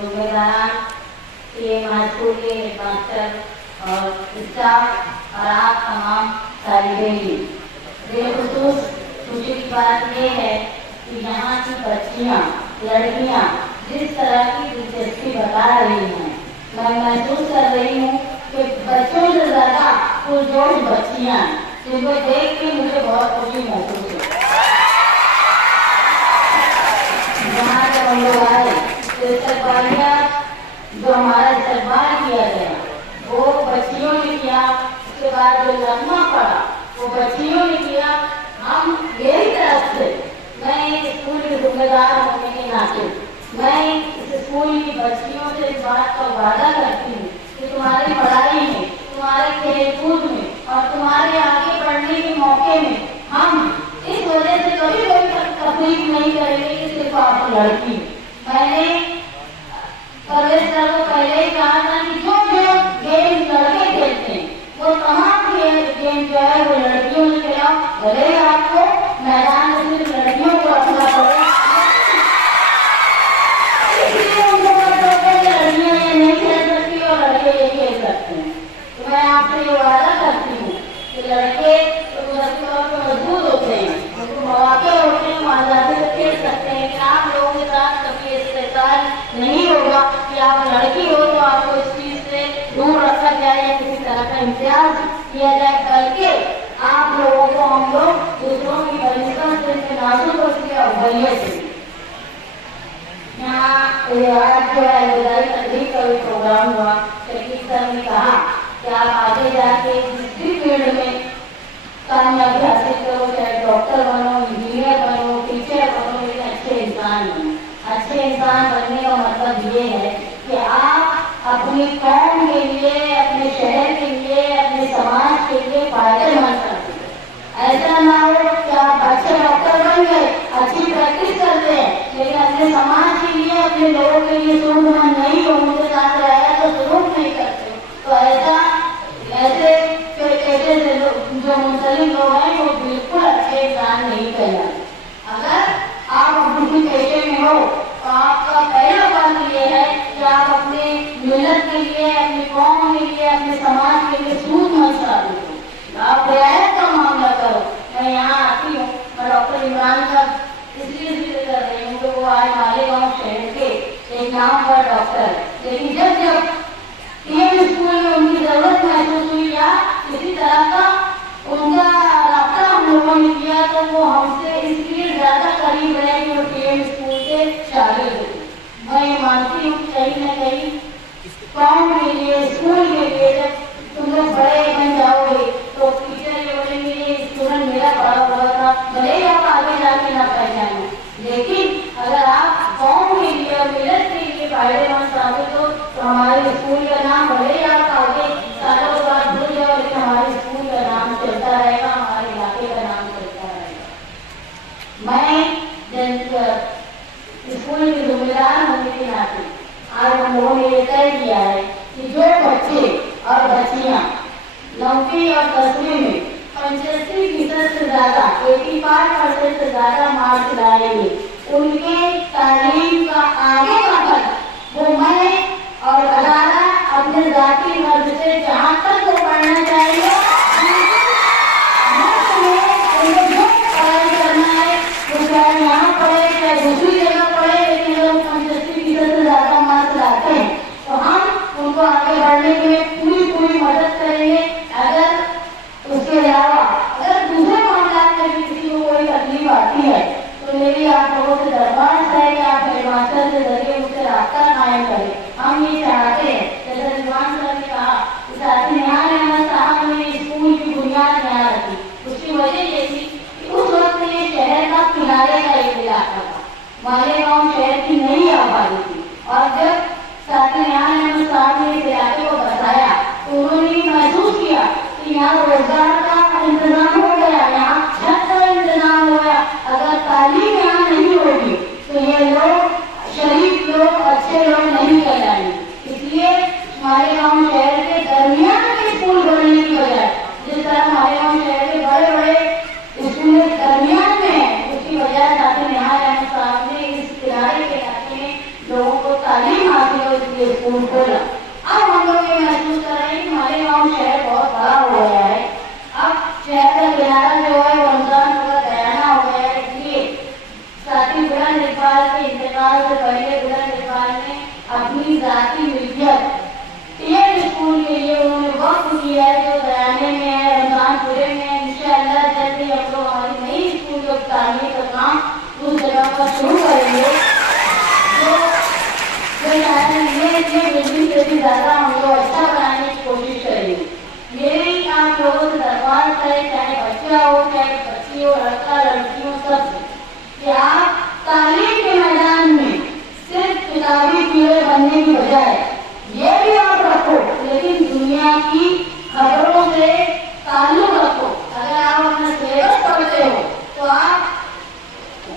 सूबेदारान, school के headmaster और staff और आप तमाम तालिबे-इल्म, बेखुसूस खुशी की बात यह है कि यहाँ की बच्चियाँ, लड़कियाँ जिस तरह की दिलचस्पी बता रही हैं, मैं महसूस कर रही हूँ कि बच्चों से ज़्यादा पुरजोश बच्चियाँ हैं, जिनको देख के मुझे बहुत खुशी महसूस हुई। यहाँ जब हम लोग आए तो इस्तकबालिया जो हमारा इस्तकबाल किया गया वो बच्चियों ने किया, उसके बाद जो लम्हा पड़ा वो बच्चियों ने किया। हम मेरी तरफ से, मैं इस स्कूल के जिम्मेदार होने के नाते मैं इस स्कूल की बच्चियों से इस बात का वादा करती हूँ कि तुम्हारी पढ़ाई में, तुम्हारे खेलकूद में और तुम्हारे आगे बढ़ने के मौके में हम इस वजह से कभी कोई तकलीफ नहीं करेंगे कि सिर्फ आप लड़की। मैंने परवेज सर को पहले ही कहा था कि जो गेम लड़के खेलते हैं वो तमाम गेम जो है वो लड़कियों से खिलाओ, भले ही आपको मैदान में सिर्फ लड़कियों को रखना पड़े, इसलिए उनको पता है कि लड़कियां ये नहीं खेल सकती और लड़के ये खेल सकते हैं। तो मैं आपसे ये वादा करती हूँ कि लड़के मजबूत होते हैं, उनको मौके होते हैं, आजादी से खेल सकते हैं, लेकिन आप लोगों के साथ कभी इस्तेमाल नहीं होगा कि आप लड़की हो तो आपको इस चीज से दूर रखा जाए या किसी तरह का इम्तियाज किया जाए, बल्कि आप लोगों को हम लोग दूसरों की बनिस्बत से नाजुक उसकी अवलियत से यहाँ आज जो है विदाई तकरीब का भी प्रोग्राम हुआ। शकील सर ने कहा कि आप आगे जाके जिस भी फील्ड में कामयाबी हासिल करो, चाहे डॉक्टर बनो, इंजीनियर बनो, टीचर बनो, लेकिन अच्छे इंसान बनो। अच्छे इंसान बनने का मतलब ये है कि आप अपनी कौम के लिए, अपने शहर के लिए, अपने समाज के लिए फायदेमंद करते हैं। ऐसा ना हो कि आप अच्छे डॉक्टर बन गए, अच्छी प्रैक्टिस करते हैं, लेकिन अपने समाज के लिए, अपने लोगों के लिए सुरक्षित नहीं हो, उनके साथ रहे तो सुलूक नहीं करते। तो ऐसे जो मुंसलिक लोग हैं वो बिल्कुल अच्छे इंसान नहीं कहलाते। अगर आप किसी पेशे में हो तो आपका पहला काम ये है कि आप अपने मिलत के लिए, अपनी कौम के लिए, अपने समाज के लिए सूद मत साबित हो, आप रियायत का मामला करो। मैं यहाँ आती हूँ, मैं डॉक्टर इमरान साहब इसलिए जिक्र कर रही हूँ कि वो आज मालेगांव शहर के एक नाम पर डॉक्टर, लेकिन जब स्कूल में उनकी जरूरत महसूस हुई या किसी तरह का उनका रास्ता हम लोगों ने किया तो वो हमसे इसलिए ज्यादा करीब रहे कि वो टीएम स्कूल के शागिर्द थे। मैं ये मानती हूँ कहीं न कहीं कौम के लिए, स्कूल के लिए जब तुम लोग बड़े बन जाओगे तो टीचर ये बोलेंगे ये स्टूडेंट मेरा पढ़ा हुआ था, भले ही आप आगे जाके ना पहचानो, लेकिन अगर आप कौम के लिए और मिलत के लिए फायदेमंद साबित हो तो हमारे स्कूल का नाम भले ही आप आगे सालों बाद भूल जाओ, लेकिन हमारे स्कूल का नाम चलता रहेगा, हमारे इलाके का नाम चलता रहेगा। मैं स्कूल के जिम्मेदार होने के नाते आज हम लोगों ने ये तय किया है कि जो बच्चे और बच्चियाँ 9वीं और 10वीं में 85% से ज्यादा 85% से ज्यादा मार्क्स लाएंगे, उनके तालीम का आगे का खर्च वो मैं और अदारा अपने जाती मर्ज से जहाँ तक वो पढ़ना चाहेंगे उनको जो पढ़ाई करना है वो चाहे यहाँ पढ़े चाहे दूसरी जगह पढ़े, लेकिन लोग 85% से ज्यादा मार्क्स लाते हैं तो हम उनको आगे बढ़ने के लिए पूरी मदद करेंगे। अगर उसके अलावा अगर दूसरे मामला में भी किसी को कोई तकलीफ आती है तो मेरी आप लोगों से दरख्वास्त है कि आप हेडमास्टर के जरिए मुझसे रास्ता कायम करें। हम ये चाहते हैं, जैसे रिजवान सर ने कहा, साहब ने स्कूल की बुनियाद यहाँ रखी, उसकी वजह ये थी कि उस वक्त ये शहर का किनारे का एक इलाका था, मालेगांव शहर की नई आबादी थी, और जब साहब ने इस इलाके को बताया तो उन्होंने महसूस किया कि यहाँ रोजगार का इंतजाम हो गया, यहाँ छत का इंतजाम हो गया। अगर तालीम यहाँ नहीं होगी तो ये लोग शरीफ लोग, अच्छे लोग नहीं कहलाएंगे। इसलिए मालेगांव शहर के दरमियान में स्कूल बनने की बजाय जिस तरह मालेगांव शहर के बड़े बड़े स्कूल दरमियान में है, उसकी वजह साहब ने इस किनारे के इलाके में लोगों को तालीम हासिल लिए स्कूल खोला। अब हम लोग ये महसूस कर रहे हैं कि हमारे गाँव शहर बहुत बड़ा हो गया है। अब शहर का किनारा जो है वो रमजान पूरा दयाना हो गया है, इसलिए साथी बुलंद इकबाल के इंतकाल से पहले बुलंद इकबाल ने अपनी जाती मिल्कियत टीएड स्कूल के लिए उन्होंने वक्त किया है, जो दयाने में है, रमजानपुरे में है। इंशाअल्लाह जल्द ही हम लोग हमारी नई स्कूल की तामीर का काम उस जगह पर शुरू करेंगे। ये बिल्डिंग से भी ज़्यादा हम लोग अच्छा बनाने की कोशिश करेंगे। मेरी आप लोगों से दरख्वास्त है, चाहे बच्चा हो चाहे बच्ची हो, लड़का लड़की हो, सब कि आप तालीम के मैदान में सिर्फ किताबी कीड़े बनने की बजाय ये भी आप रखो, लेकिन दुनिया की खबरों से ताल्लुक रखो। अगर आप अपना सिलेबस पढ़ते हो तो आप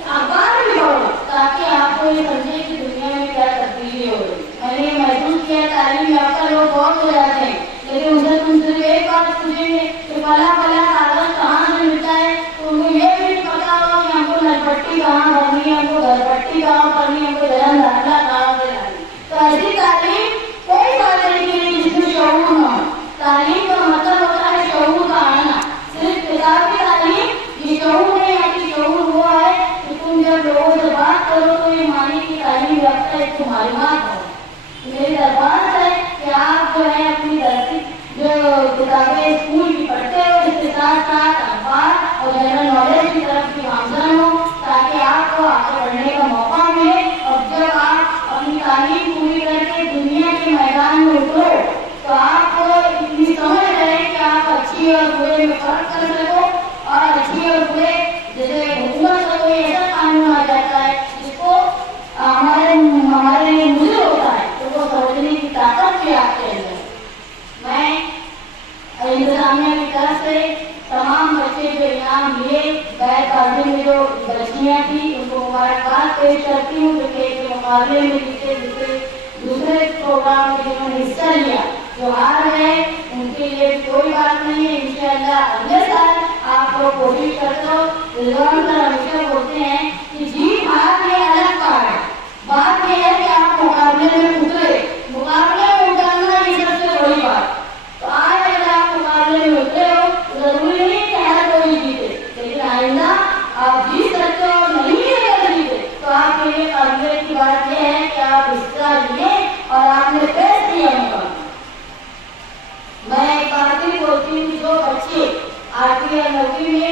अखबार भी पढ़ो, ताकि आपको ये समझे कि दुनिया में क्या तब्दीली हो रही है। मैंने ये महसूस किया तालीम याफ्ता लोग बहुत हो जाते हैं, लेकिन उनसे तुम सिर्फ एक बात पूछेंगे कि फला फला कागज कहाँ से मिलता है, तो उनको ये भी पता होगा कि हमको नलपट्टी कहाँ भरनी है, हमको घरपट्टी कहाँ भरनी है, हमको जन्म दाखिला कहाँ से लानी। तो ऐसी तालीम कोई बात नहीं की जिसमें शऊर न हो। तालीम का मतलब होता है शऊर का आना। सिर्फ किताबी तालीम ये शऊर नहीं आती। शऊर हुआ है कि तुम जब लोगों से बात करो तो ये माने की तालीम याफ्ता है, तुम्हारी बात हो। मेरी दरख्वास्त है कि आप जो है अपनी दरसी जो किताबें स्कूल की पढ़ते हो, इसके साथ साथ अखबार और जनरल नॉलेज की तरफ भी आमदन हो, ताकि आपको आगे बढ़ने का मौका मिले। और जब आप अपनी तालीम पूरी करके दुनिया के मैदान में उतरो तो आपको इतनी समझ रहे कि आप अच्छी और बुरे में फर्क कर सको, और अच्छी और बुरे जैसे हुकूमत का कोई ऐसा कानून आ जाता है जिसको हमारे लिए मुझे होता है, तो वो समझने की ताकत भी आपके अंदर। मैं इंतजामिया की तरफ से तमाम बच्चे जो इनाम लिए बैठ बाजी में जो बच्चियाँ थी उनको मुबारकबाद पेश करती हूँ, जो खेल के मुकाबले में जीते, दूसरे प्रोग्राम में जिन्होंने हिस्सा लिया, जो हार गए उनके लिए कोई बात नहीं है। इंशाअल्लाह अगले साल आप लोग कोशिश करते हो। रिजवान सर हमेशा बोलते हैं कि जीत हार ये अलग बात है, बात यह है कि आप मुकाबले में उतरे। मुकाबले में उतरना ये सबसे बड़ी बात। तो आज अगर आप मुकाबले में उतरे हो तो जरूरी नहीं कि हर कोई जीते, लेकिन आइंदा आप जीत सकते हो। नहीं भी अगर जीते तो आपके लिए काबिलियत की बात यह है कि आप हिस्सा लिए और आपने फेस किया मुकाबला। मैं एक बात ही बोलती हूँ, जो बच्चे 8वीं या 9वीं में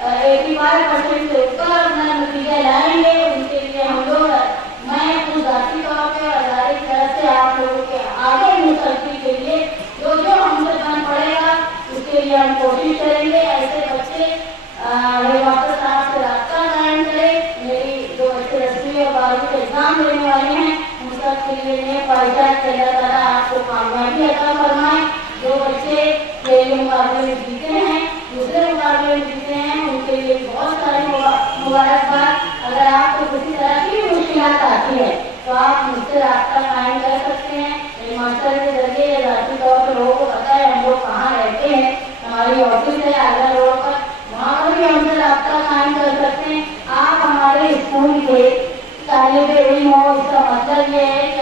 85% से ऊपर अपना नतीजा लाएंगे, उनके लिए हम लोग मैं अपनी जाती तौर पर अदारे की तरफ से आप लोगों के आगे मुसलसल के लिए जो हमसे बन पड़ेगा उसके लिए हम कोशिश करेंगे। ऐसे बच्चे डॉक्टर साहब से रास्ता कायम करें। मेरी जो बच्चे 10वीं और 12वीं के एग्जाम देने वाले हैं उन सब के लिए मैं ख्वाहिशात के अल्लाह ताला आपको कामयाबी अता फरमाए। जो बच्चे खेल मुकाबले में जीते हैं, दूसरे मुकाबले में जीते हैं, उनके लिए बहुत सारी मुबारकबाद। अगर आपको किसी तरह की मुश्किलात आती है तो आप मुझसे रास्ता कायम कर सकते हैं। मेरे मास्टर के जरिए या जाती तौर पर लोगों को पता है हम लोग कहाँ रहते हैं, हमारी ऑफिस है आगरा रोड पर, वहाँ पर भी हमसे रास्ता कायम कर सकते हैं। आप हमारे स्कूल के तालिब इल्म हो, इसका मतलब ये है कि